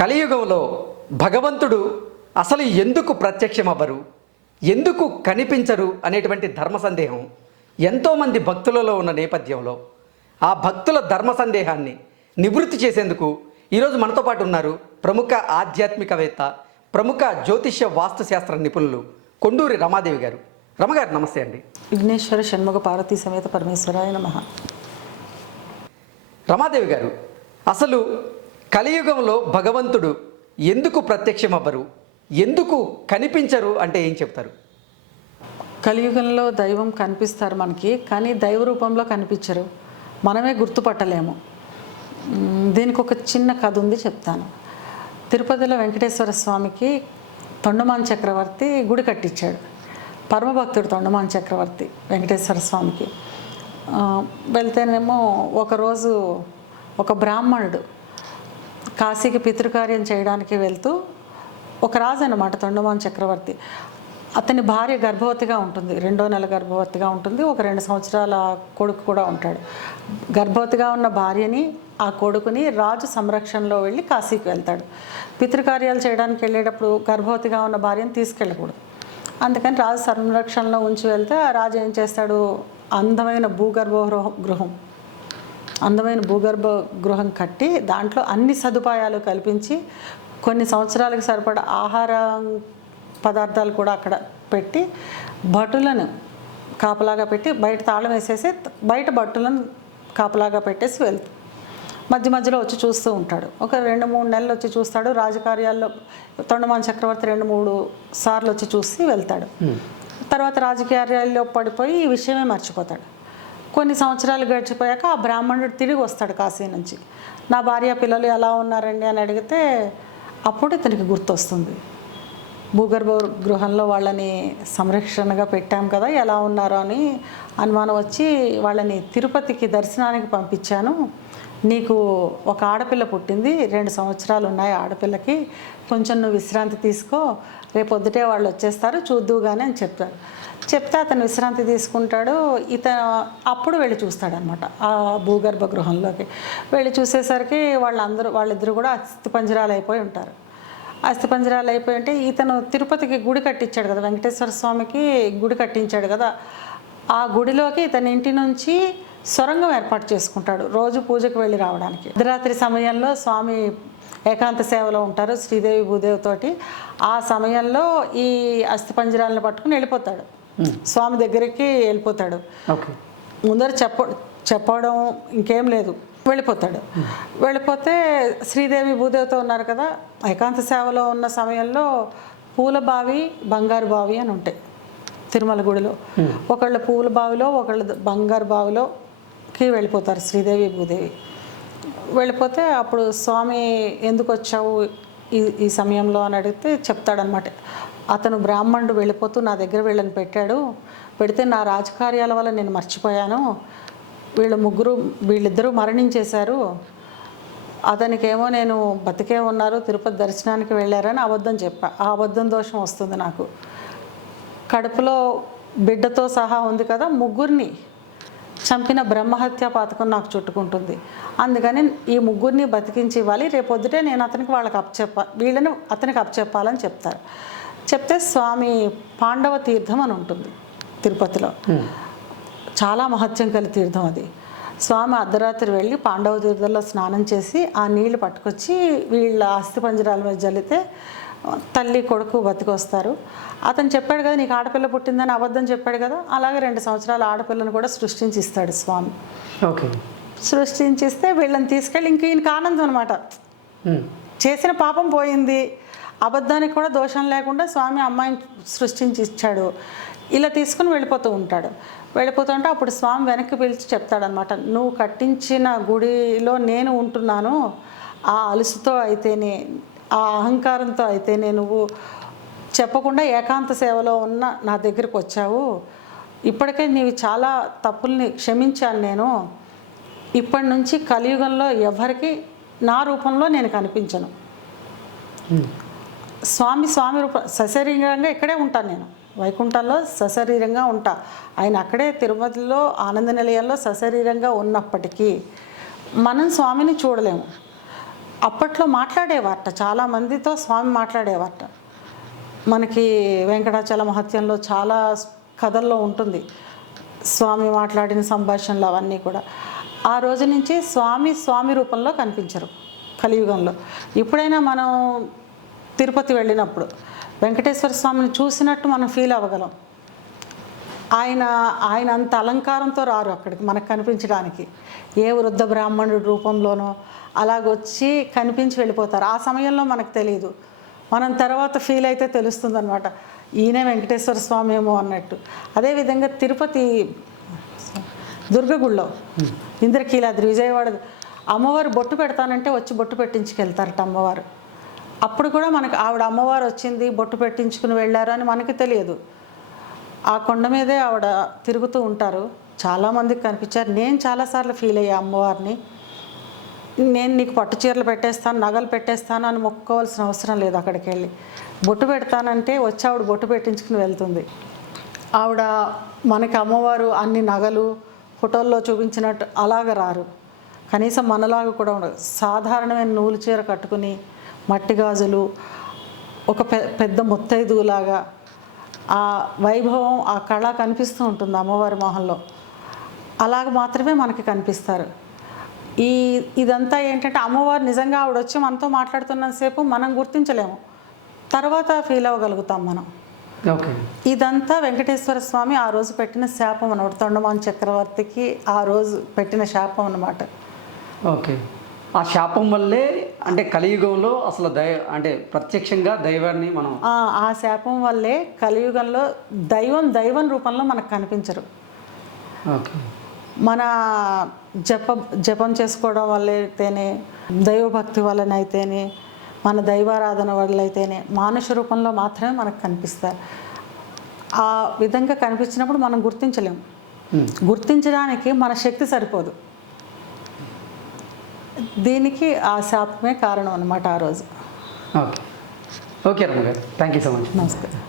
కలియుగంలో భగవంతుడు అసలు ఎందుకు ప్రత్యక్షమవ్వరు, ఎందుకు కనిపించరు అనేటువంటి ధర్మ సందేహం ఎంతోమంది భక్తులలో ఉన్న నేపథ్యంలో ఆ భక్తుల ధర్మ సందేహాన్ని నివృత్తి చేసేందుకు ఈరోజు మనతో పాటు ఉన్నారు ప్రముఖ ఆధ్యాత్మికవేత్త, ప్రముఖ జ్యోతిష్య వాస్తుశాస్త్ర నిపుణులు కొండూరి రమాదేవి గారు. రమగారు నమస్తే అండి. విఘ్నేశ్వర షణ్ముఖ పార్వతీ సమేత పరమేశ్వరాయ నమః. రమాదేవి గారు, అసలు కలియుగంలో భగవంతుడు ఎందుకు ప్రత్యక్షమవ్వరు, ఎందుకు కనిపించరు అంటే ఏం చెప్తారు? కలియుగంలో దైవం కనిపిస్తారు మనకి, కానీ దైవ రూపంలో కనిపించరు, మనమే గుర్తుపట్టలేము. దీనికి ఒక చిన్న కథ ఉంది, చెప్తాను. తిరుపతిలో వెంకటేశ్వర స్వామికి తొండమాన్ చక్రవర్తి గుడి కట్టించాడు. పరమభక్తుడు తొండమాన్ చక్రవర్తి వెంకటేశ్వర స్వామికి. వెళ్తేనేమో ఒకరోజు ఒక బ్రాహ్మణుడు కాశీకి పితృకార్యం చేయడానికి వెళ్తూ, ఒక రాజు అన్నమాట తొండమాన్ చక్రవర్తి, అతని భార్య గర్భవతిగా ఉంటుంది, 2వ నెల గర్భవతిగా ఉంటుంది. ఒక 2 సంవత్సరాల కొడుకు కూడా ఉంటాడు. గర్భవతిగా ఉన్న భార్యని, ఆ కొడుకుని రాజు సంరక్షణలో వెళ్ళి కాశీకి వెళ్తాడు. పితృకార్యాలు చేయడానికి వెళ్ళేటప్పుడు గర్భవతిగా ఉన్న భార్యను తీసుకెళ్ళకూడదు. అందుకని రాజు సంరక్షణలో ఉంచి వెళ్తే ఆ రాజు ఏం చేస్తాడు, అందమైన భూగర్భ గృహం కట్టి దాంట్లో అన్ని సదుపాయాలు కల్పించి కొన్ని సంవత్సరాలకు సరిపడా ఆహార పదార్థాలు కూడా అక్కడ పెట్టి భటులను కాపలాగా పెట్టి బయట తాళం వేసేసి బయట భటులను కాపలాగా పెట్టేసి వెళ్తాడు. మధ్యలో వచ్చి చూస్తూ ఉంటాడు. ఒక 2-3 నెలలు వచ్చి చూస్తాడు. రాజకార్యాల్లో తొండమాన్ చక్రవర్తి 2-3 సార్లు వచ్చి చూసి వెళ్తాడు. తర్వాత రాజకార్యాల్లో పడిపోయి ఈ విషయమే మర్చిపోతాడు. కొన్ని సంవత్సరాలు గడిచిపోయాక ఆ బ్రాహ్మణుడు తిరిగి వస్తాడు కాశీ నుంచి. నా భార్య పిల్లలు ఎలా ఉన్నారండి అని అడిగితే అప్పుడు ఇతనికి గుర్తొస్తుంది, భూగర్భ గృహంలో వాళ్ళని సంరక్షణగా పెట్టాం కదా, ఎలా ఉన్నారో అని అనుమానం వచ్చి వాళ్ళని తిరుపతికి దర్శనానికి పంపించాను. నీకు ఒక ఆడపిల్ల పుట్టింది, 2 సంవత్సరాలు ఉన్నాయి ఆడపిల్లకి, కొంచెం నువ్వు విశ్రాంతి తీసుకో, రేపొద్దుటే వాళ్ళు వచ్చేస్తారు, చూద్దువుగానే అని చెప్తారు. చెప్తే అతను విశ్రాంతి తీసుకుంటాడు. అప్పుడు వెళ్ళి చూస్తాడనమాట ఆ భూగర్భ గృహంలోకి. వెళ్ళి చూసేసరికి వాళ్ళిద్దరూ కూడా అస్థిపంజరాలు అయిపోయి ఉంటారు. అస్థిపంజరాలు అయిపోయి ఉంటే ఇతను తిరుపతికి గుడి కట్టించాడు కదా, వెంకటేశ్వర స్వామికి గుడి కట్టించాడు కదా, ఆ గుడిలోకి ఇతని ఇంటి నుంచి సొరంగం ఏర్పాటు చేసుకుంటాడు రోజు పూజకు వెళ్ళి రావడానికి. అర్ధరాత్రి సమయంలో స్వామి ఏకాంత సేవలో ఉంటారు శ్రీదేవి భూదేవితోటి. ఆ సమయంలో ఈ అస్థిపంజరాలను పట్టుకుని వెళ్ళిపోతాడు, స్వామి దగ్గరికి వెళ్ళిపోతాడు. ముందర చెప్పడం ఇంకేం లేదు, వెళ్ళిపోతాడు. వెళ్ళిపోతే శ్రీదేవి భూదేవితో ఉన్నారు కదా, ఏకాంత సేవలో ఉన్న సమయంలో పూల బావి, బంగారు బావి అని ఉంటాయి తిరుమల గుడిలో. ఒకళ్ళ పూల బావిలో, ఒకళ్ళ బంగారు బావిలోకి వెళ్ళిపోతారు శ్రీదేవి భూదేవి. వెళ్ళిపోతే అప్పుడు స్వామి ఎందుకు వచ్చావు ఈ సమయంలో అని అడిగితే చెప్తాడనమాట. అతను బ్రాహ్మణుడు వెళ్ళిపోతూ నా దగ్గర వీళ్ళని పెట్టాడు, పెడితే నా రాజకార్యాల వల్ల నేను మర్చిపోయాను, వీళ్ళిద్దరూ మరణించేశారు, అతనికేమో నేను బతికే ఉన్నారు, తిరుపతి దర్శనానికి వెళ్ళారని అబద్ధం చెప్పా. ఆ అబద్ధం దోషం వస్తుంది నాకు. కడుపులో బిడ్డతో సహా ఉంది కదా, ముగ్గురిని చంపిన బ్రహ్మహత్య పాతకం నాకు చుట్టుకుంటుంది. అందుకని ఈ ముగ్గురిని బతికించి ఇవ్వాలి, రేపొద్దుటే నేను వీళ్ళని అతనికి అప్పచెప్పాలని చెప్తారు. చెప్తే స్వామి పాండవ తీర్థం అని ఉంటుంది తిరుపతిలో, చాలా మహత్యం కలి తీర్థం అది. స్వామి అర్ధరాత్రి వెళ్ళి పాండవ తీర్థంలో స్నానం చేసి ఆ నీళ్లు పట్టుకొచ్చి వీళ్ళ అస్థిపంజరాల మీద జల్లితే తల్లి కొడుకు బతికొస్తారు. అతను చెప్పాడు కదా నీకు ఆడపిల్ల పుట్టిందని అబద్ధం చెప్పాడు కదా, అలాగే 2 సంవత్సరాల ఆడపిల్లను కూడా సృష్టించిస్తాడు స్వామి. సృష్టించిస్తే వీళ్ళని తీసుకెళ్ళి ఇంక ఈయనకి ఆనందం అనమాట, చేసిన పాపం పోయింది, అబద్ధానికి కూడా దోషం లేకుండా స్వామి అమ్మాయిని సృష్టించి ఇచ్చాడు. ఇలా తీసుకుని వెళ్ళిపోతూ ఉంటే అప్పుడు స్వామి వెనక్కి పిలిచి చెప్తాడనమాట, నువ్వు కట్టించిన గుడిలో నేను ఉంటున్నాను, ఆ అలుసుతో అయితేనే, ఆ అహంకారంతో అయితేనే నువ్వు చెప్పకుండా ఏకాంత సేవలో ఉన్న నా దగ్గరికి వచ్చావు, ఇప్పటికే నీవి చాలా తప్పుల్ని క్షమించాను నేను, ఇప్పటి నుంచి కలియుగంలో ఎవరికి నా రూపంలో నేను కనిపించను, స్వామి రూపం సశరీరంగా ఇక్కడే ఉంటాను నేను, వైకుంఠంలో సశరీరంగా ఉంటా. ఆయన అక్కడే తిరుపతిలో ఆనంద నిలయంలో సశరీరంగా ఉన్నప్పటికీ మనం స్వామిని చూడలేము. అప్పట్లో మాట్లాడేవారట, చాలామందితో స్వామి మాట్లాడేవారట. మనకి వెంకటాచల మహత్యంలో చాలా కథల్లో ఉంటుంది స్వామి మాట్లాడిన సంభాషణలు అవన్నీ కూడా. ఆ రోజు నుంచి స్వామి రూపంలో కనిపించరు కలియుగంలో. ఎప్పుడైనా మనం తిరుపతి వెళ్ళినప్పుడు వెంకటేశ్వర స్వామిని చూసినట్టు మనం ఫీల్ అవ్వగలం. ఆయన అంత అలంకారంతో రారు అక్కడికి మనకు కనిపించడానికి. ఏ వృద్ధ బ్రాహ్మణుడి రూపంలోనో అలాగొచ్చి కనిపించి వెళ్ళిపోతారు. ఆ సమయంలో మనకు తెలియదు, మనం తర్వాత ఫీల్ అయితే తెలుస్తుంది అనమాట, ఈయనే వెంకటేశ్వర స్వామి ఏమో అన్నట్టు. అదేవిధంగా తిరుపతి దుర్గగుళ్ళో ఇంద్రకీలాద్రి విజయవాడ అమ్మవారు బొట్టు పెడతానంటే వచ్చి బొట్టు పెట్టించుకెళ్తారట అమ్మవారు. అప్పుడు కూడా మనకు ఆవిడ అమ్మవారు వచ్చింది బొట్టు పెట్టించుకుని వెళ్ళారు అని మనకి తెలియదు. ఆ కొండ మీదే ఆవిడ తిరుగుతూ ఉంటారు. చాలామందికి కనిపించారు. నేను చాలాసార్లు ఫీల్ అయ్యా అమ్మవారిని. నేను నీకు పట్టు చీరలు పెట్టేస్తాను, నగలు పెట్టేస్తాను అని మొక్కుకోవాల్సిన అవసరం లేదు. అక్కడికి వెళ్ళి బొట్టు పెడతానంటే వచ్చి ఆవిడ బొట్టు పెట్టించుకుని వెళ్తుంది. ఆవిడ మనకి అమ్మవారు అన్ని నగలు ఫోటోల్లో చూపించినట్టు అలాగ రారు. కనీసం మనలాగా కూడా ఉండదు. సాధారణమైన నూలు చీర కట్టుకుని మట్టి గాజులు ఒక పెద్ద ముత్తైదులాగా ఆ వైభవం ఆ కళ కనిపిస్తూ ఉంటుంది అమ్మవారి మొహంలో. అలాగ మాత్రమే మనకి కనిపిస్తారు. ఇదంతా ఏంటంటే అమ్మవారు నిజంగా ఆవిడ వచ్చి మనతో మాట్లాడుతున్నంతసేపు మనం గుర్తించలేము, తర్వాత ఫీల్ అవ్వగలుగుతాం మనం. ఓకే. ఇదంతా వెంకటేశ్వర స్వామి ఆ రోజు పెట్టిన శాపం అన్నమాట. తొండమాన్ చక్రవర్తికి ఆ రోజు పెట్టిన శాపం అన్నమాట. ఓకే. ఆ శాపం వల్లే అంటే కలియుగంలో అసలు అంటే ప్రత్యక్షంగా దైవాన్ని మనం ఆ శాపం వల్లే కలియుగంలో దైవం రూపంలో మనకు కనిపించరు. ఓకే. మన జపం చేసుకోవడం వల్ల అయితేనే, దైవభక్తి వలనైతేనే, మన దైవారాధన వల్ల అయితేనే మానుష రూపంలో మాత్రమే మనకు కనిపిస్తారు. ఆ విధంగా కనిపించినప్పుడు మనం గుర్తించలేము. గుర్తించడానికి మన శక్తి సరిపోదు. దీనికి ఆ శాపమే కారణం అన్నమాట ఆ రోజు. ఓకే. ఓకే రమ్మ గారు, థ్యాంక్ యూ సో మచ్. నమస్కారం.